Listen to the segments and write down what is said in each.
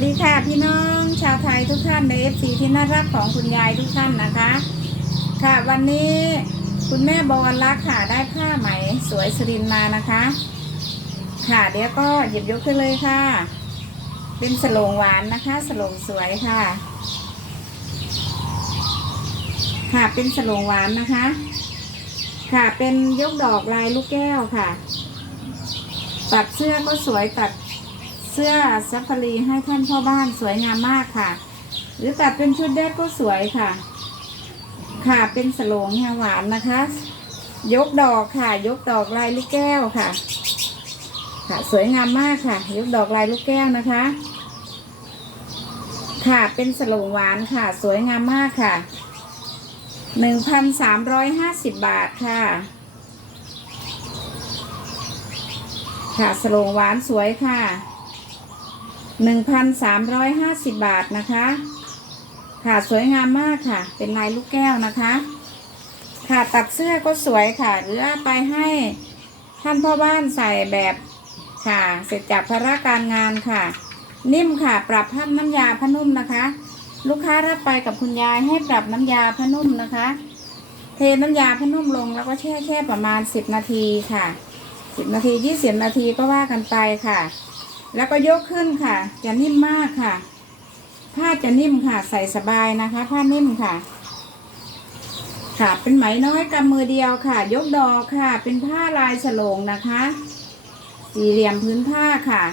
วัสดีค่ะพี่น้องชาวไทยทุกท่านในเอฟซีที่น่ารักของคุณยายทุกท่านนะคะ ค่ะวันนี้คุณแม่บอลรักค่ะได้ผ้าไหมสวยสรินมานะคะ ค่ะเดี๋ยวก็หยิบยกขึ้นเลยค่ะ เป็นสโลงหวานนะคะ สโลงสวยค่ะ ค่ะเป็นสโลงหวานนะคะ ค่ะเป็นยกดอกลายลูกแก้วค่ะ ตัดเสื้อก็สวยตัด เสื้อซัฟฟารีให้ท่านพ่อบ้านสวยงามมากค่ะ หรือตัดเป็นชุดแดกก็สวยค่ะ ค่ะเป็นสโลงแหวานนะคะ ยกดอกค่ะ ยกดอกลายลูกแก้วค่ะ ค่ะ สวยงามมากค่ะ ยกดอกลายลูกแก้วนะคะ ค่ะเป็นสโลงหวานค่ะ สวยงามมากค่ะหนึ่งพันสามร้อยห้าสิบบาทค่ะ ค่ะสโลงหวานสวยค่ะ หนึ่งพันสามร้อยห้าสิบบาทนะคะ ค่ะสวยงามมากค่ะ เป็นลายลูกแก้วนะคะ ค่ะตัดเสื้อก็สวยค่ะ หรือเอาไปให้ท่านพ่อบ้านใส่แบบค่ะเสร็จจากภาระการงานค่ะ นิ่มค่ะ ปรับผ้าน้ำยาผ้านุ่มนะคะ ลูกค้ารับไปกับคุณยายให้ปรับน้ำยาผ้านุ่มนะคะ เทน้ำยาผ้านุ่มลงแล้วก็แช่แช่ประมาณสิบนาทีค่ะสิบนาทียี่สิบนาทีก็ว่ากันไปค่ะ แล้วก็ยกขึ้นค่ะ จะนิ่มมากค่ะ ผ้าจะนิ่มค่ะ ใส่สบายนะคะ ผ้านิ่มค่ะ ค่ะ เป็นไหมน้อยกำมือเดียวค่ะ ยกดอกค่ะ เป็นผ้าลายสโลงนะคะ สี่เหลี่ยมพื้นผ้าค่ะ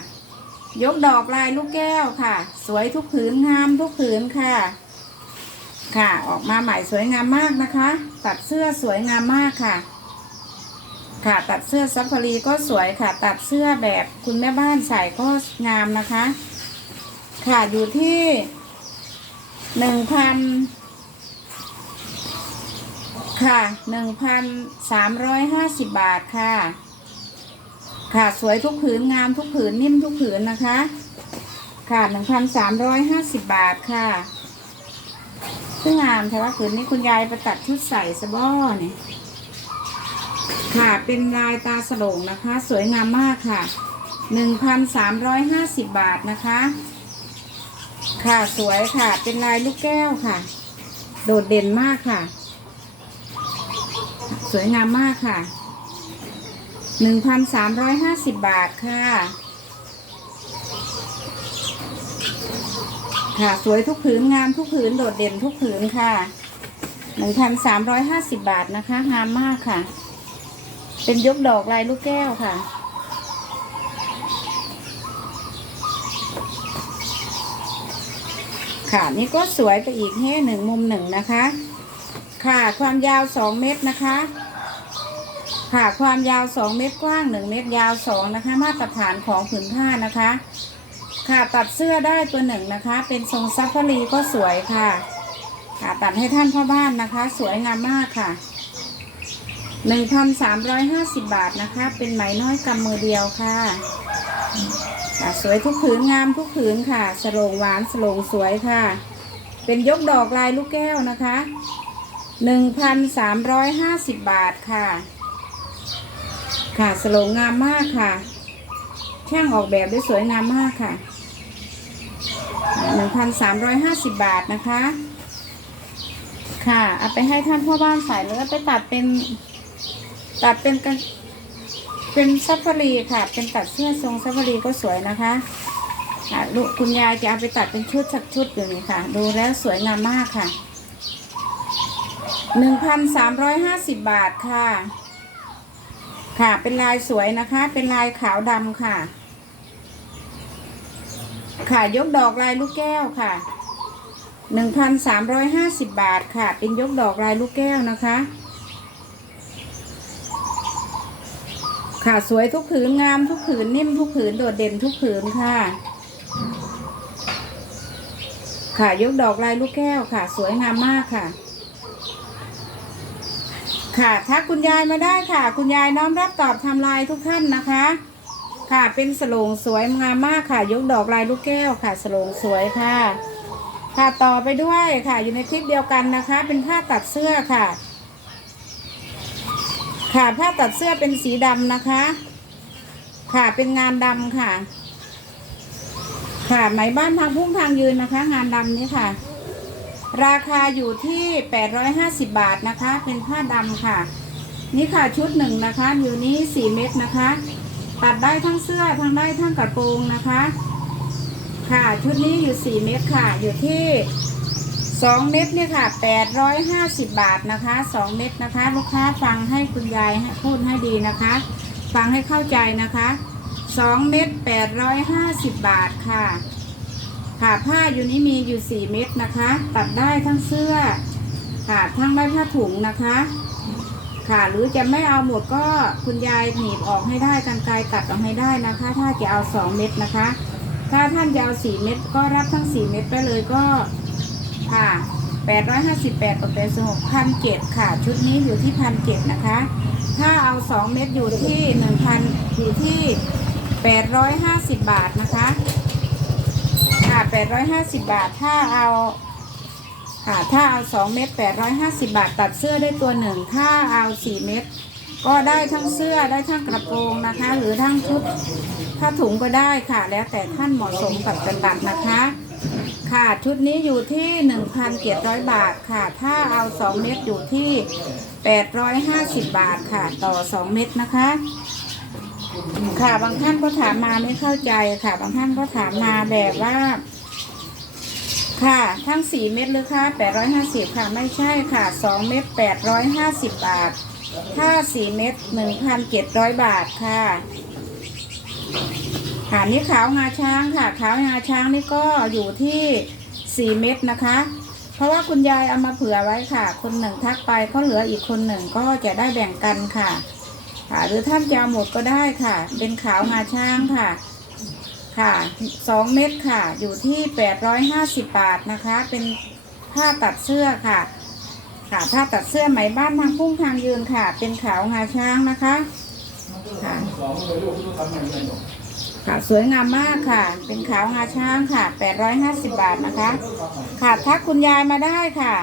ยกดอกลายลูกแก้วค่ะ สวยทุกผืนงามทุกผืนค่ะ ค่ะ ออกมาใหม่สวยงามมากนะคะ ตัดเสื้อสวยงามมากค่ะ ค่ะตัดเสื้อซัฟฟารีก็สวยค่ะ ตัดเสื้อแบบคุณแม่บ้านใส่ก็งามนะคะ ค่ะอยู่ที่หนึ่งพันค่ะหนึ่งพันสามร้อยห้าสิบบาทค่ะ ค่ะสวยทุกผืนงามทุกผืนนิ่มทุกผืนนะคะ ค่ะหนึ่งพันสามร้อยห้าสิบบาทค่ะซึ่งงามแต่ว่าผืนนี้คุณยายไปตัดชุดใส่สะบ้อเนี่ย ค่ะเป็นลายตาสโลงนะคะ สวยงามมากค่ะหนึ่งพันสามร้อยห้าสิบบาทนะคะ ค่ะสวยค่ะ เป็นลายลูกแก้วค่ะ โดดเด่นมากค่ะ สวยงามมากค่ะหนึ่งพันสามร้อยห้าสิบบาทค่ะ ค่ะสวยทุกผืนงามทุกผืนโดดเด่นทุกผืนค่ะหนึ่งพันสามร้อยห้าสิบบาทนะคะงามมากค่ะ เป็นยกดอกลายลูกแก้วค่ะ ค่ะนี่ก็สวยไปอีกแค่หนึ่งมุมหนึ่งนะคะ ค่ะความยาวสองเมตรนะคะ ค่ะความยาวสองเมตรกว้างหนึ่งเมตรยาวสองนะคะ มาตรฐานของผืนผ้านะคะ ค่ะตัดเสื้อได้ตัวหนึ่งนะคะ เป็นทรงซัฟฟารีก็สวยค่ะค่ะตัดให้ท่านพ่อบ้านนะคะ สวยงามมากค่ะ หนึ่งพันสามร้อยห้าสิบบาทนะคะ เป็นไหมน้อยกำมือเดียวค่ะค่ะ สวยทุกผืนงามทุกผืนค่ะ สโลงหวานสโลงสวยค่ะ เป็นยกดอกลายลูกแก้วนะคะหนึ่งพันสามร้อยห้าสิบบาทค่ะ ค่ะสโลงงามมากค่ะ ช่างออกแบบได้สวยงามมากค่ะหนึ่งพันสามร้อยห้าสิบบาทนะคะค่ะ เอาไปให้ท่านพ่อบ้านใส่แล้วก็ไปตัดเป็น ตัดเป็นกันเป็นซัฟฟารีค่ะ เป็นตัดเสื้อทรงซัฟฟารีก็สวยนะคะค่ะลูกคุณยายจะเอาไปตัดเป็นชุดสักชุดอยู่นี่ค่ะ ดูแล้วสวยงามมากค่ะหนึ่งพันสามร้อยห้าสิบบาทค่ะ ค่ะ เป็นลายสวยนะคะ เป็นลายขาวดำค่ะ ค่ะ ยกดอกลายลูกแก้วค่ะหนึ่งพันสามร้อยห้าสิบบาทค่ะ เป็นยกดอกลายลูกแก้วนะคะ ค่ะสวยทุกผืนงามทุกผืนนิ่มทุกผืนโดดเด่นทุกผืนค่ะ ค่ะยกดอกลายลูกแก้วค่ะ สวยงามมากค่ะ ค่ะทักคุณยายมาได้ค่ะ คุณยายน้อมรับตอบทำลายทุกท่านนะคะ ค่ะเป็นสโลงสวยงามมากค่ะ ยกดอกลายลูกแก้วค่ะสโลงสวยค่ะ ค่ะต่อไปด้วยค่ะอยู่ในคลิปเดียวกันนะคะ เป็นผ้าตัดเสื้อค่ะ ค่ะผ้าตัดเสื้อเป็นสีดำนะคะ ค่ะเป็นงานดำค่ะ ค่ะไหมบ้านทางพุ่งทางยืนนะคะ งานดำนี้ค่ะ ราคาอยู่ที่ 850 บาทนะคะ เป็นผ้าดำค่ะ นี่ค่ะชุดหนึ่งนะคะ อยู่นี้ 4 เม็ดนะคะ ตัดได้ทั้งเสื้อทั้งได้ทั้งกระโปรงนะคะ ค่ะชุดนี้อยู่ 4 เม็ดค่ะ อยู่ที่ 2เม็ดเนี่ยค่ะ850บาทนะคะ2เม็ดนะคะ ลูกค้าฟังให้คุณยายพูดให้ดีนะคะ ฟังให้เข้าใจนะคะ2เม็ด850บาทค่ะ ค่ะผ้าอยู่นี้มีอยู่4เม็ดนะคะ ตัดได้ทั้งเสื้อ ค่ะทั้งได้ผ้าถุงนะคะ ค่ะหรือจะไม่เอาหมดก็คุณยายหนีบออกให้ได้กันไกรตัดออกให้ได้นะคะ ถ้าจะเอา2เม็ดนะคะ ถ้าท่านจะเอา4เม็ดก็รับทั้ง4เม็ดไปเลยก็ ค่ะ858กับ86พันเจ็ดค่ะ ชุดนี้อยู่ที่พันเจ็ดนะคะ ถ้าเอา 2 เม็ดอยู่ที่ 1,000 อยู่ที่ 850 บาทนะคะ ค่ะ 850 บาท ถ้าเอาค่ะถ้าเอา 2 เม็ด850 บาท ตัดเสื้อได้ตัวหนึ่ง ถ้าเอา 4 เม็ดก็ได้ทั้งเสื้อได้ทั้งกระโปรงนะคะ หรือทั้งชุดผ้าถุงก็ได้ค่ะ แล้วแต่ท่านเหมาะสมกับจะตัดนะคะ ค่ะชุดนี้อยู่ที่ 1,700 บาทค่ะ ถ้าเอา 2 เม็ดอยู่ที่ 850 บาทค่ะ ต่อ 2 เม็ดนะคะ ค่ะบางท่านก็ถามมาไม่เข้าใจค่ะ บางท่านก็ถามมาแบบว่า ค่ะทั้ง 4 เม็ดหรือคะ850 ค่ะไม่ใช่ค่ะ 2 เม็ด850 บาท ถ้า 4 เม็ด1,700 บาทค่ะ ค่ะนี่ขาวงาช้างค่ะขาวงาช้างนี่ก็อยู่ที่4เม็ดนะคะ เพราะว่าคุณยายเอามาเผื่อไว้ค่ะ คนหนึ่งทักไปก็เหลืออีกคนหนึ่งก็จะได้แบ่งกันค่ะ ค่ะ หรือท่านจะหมดก็ได้ค่ะ เป็นขาวงาช้างค่ะ ค่ะสองเม็ดค่ะ อยู่ที่แปดร้อยห้าสิบบาทนะคะ เป็นผ้าตัดเสื้อค่ะ ค่ะผ้าตัดเสื้อไหมบ้านทางพุ่งทางยืนค่ะ เป็นขาวงาช้างนะคะ ค่ะ ค่ะสวยงามมากค่ะ เป็นขาวงาช้างค่ะ 850 บาทนะคะ ค่ะทักคุณยายมาได้ค่ะ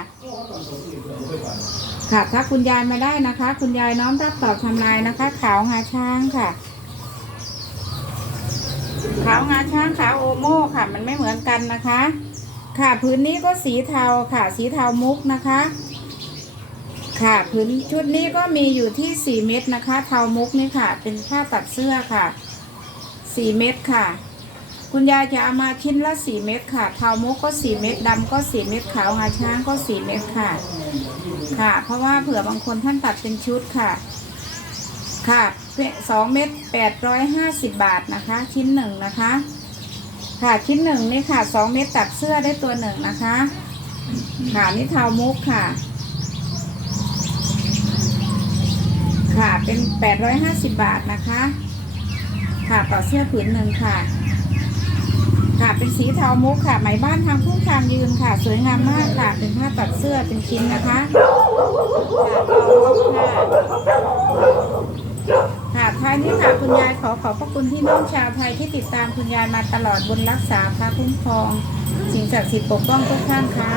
ค่ะทักคุณยายมาได้นะคะ คุณยายน้อมรับตอบทำลายนะคะ ขาวงาช้างค่ะ ขาวงาช้างขาวโอโม่ค่ะ มันไม่เหมือนกันนะคะ ค่ะพื้นนี้ก็สีเทาค่ะ สีเทามุกนะคะ ค่ะพื้นชุดนี้ก็มีอยู่ที่ 4 เม็ดนะคะ เทามุกนี่ค่ะ เป็นผ้าตัดเสื้อค่ะ สี่เม็ดค่ะ คุณยายจะเอามาชิ้นละสี่เม็ดค่ะเทามกก็สี่เม็ดดำก็สี่เม็ดขาวงาช้างก็สี่เม็ดค่ะ ค่ะ เพราะว่าเผื่อบางคนท่านตัดเป็นชุดค่ะ ค่ะสองเม็ดแปดร้อยห้าสิบบาทนะคะ ชิ้นหนึ่งนะคะ ค่ะชิ้นหนึ่งนี่ค่ะสองเม็ดตัดเสื้อได้ตัวหนึ่งนะคะ ค่ะนี่เทามุกค่ะค่ะ เป็นแปดร้อยห้าสิบบาทนะคะ ค่ะต่อเสื้อผืนหนึ่งค่ะ ค่ะเป็นสีเทามุกค่ะไหมบ้านทางพุ่งทางยืนค่ะ สวยงามมากค่ะเป็นผ้าตัดเสื้อเป็นชิ้นนะคะค่ะท้ายนี้ค่ะคุณยายขอขอบพระคุณพี่น้องชาวไทยที่ติดตามคุณยายมาตลอดบุญรักษาพระคุ้มครอง สิ่งศักดิ์สิทธิ์ปกป้องทุกท่านค่ะ